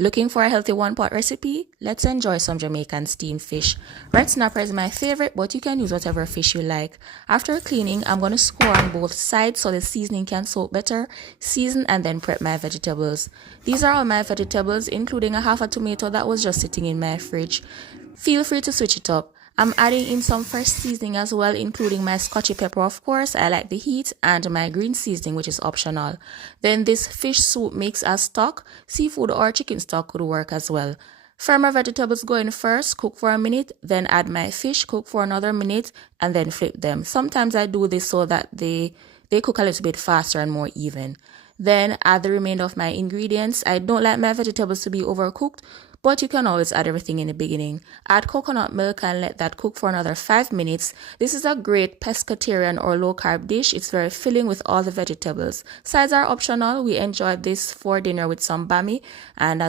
Looking for a healthy one-pot recipe? Let's enjoy some Jamaican steamed fish. Red snapper is my favorite, but you can use whatever fish you like. After cleaning, I'm going to score on both sides so the seasoning can soak better, season, and then prep my vegetables. These are all my vegetables, including a half a tomato that was just sitting in my fridge. Feel free to switch it up. I'm adding in some fresh seasoning as well, including my scotchy pepper, of course. I like the heat, and my green seasoning, which is optional. Then this fish soup makes a stock. Seafood or chicken stock could work as well. Fry my vegetables go in first, cook for a minute, then add my fish, cook for another minute, and then flip them. Sometimes I do this so that they cook a little bit faster and more even. Then add the remainder of my ingredients. I don't like my vegetables to be overcooked, but you can always add everything in the beginning. Add coconut milk and let that cook for another 5 minutes. This is a great pescatarian or low carb dish. It's very filling with all the vegetables. Sides are optional. We enjoyed this for dinner with some bami, and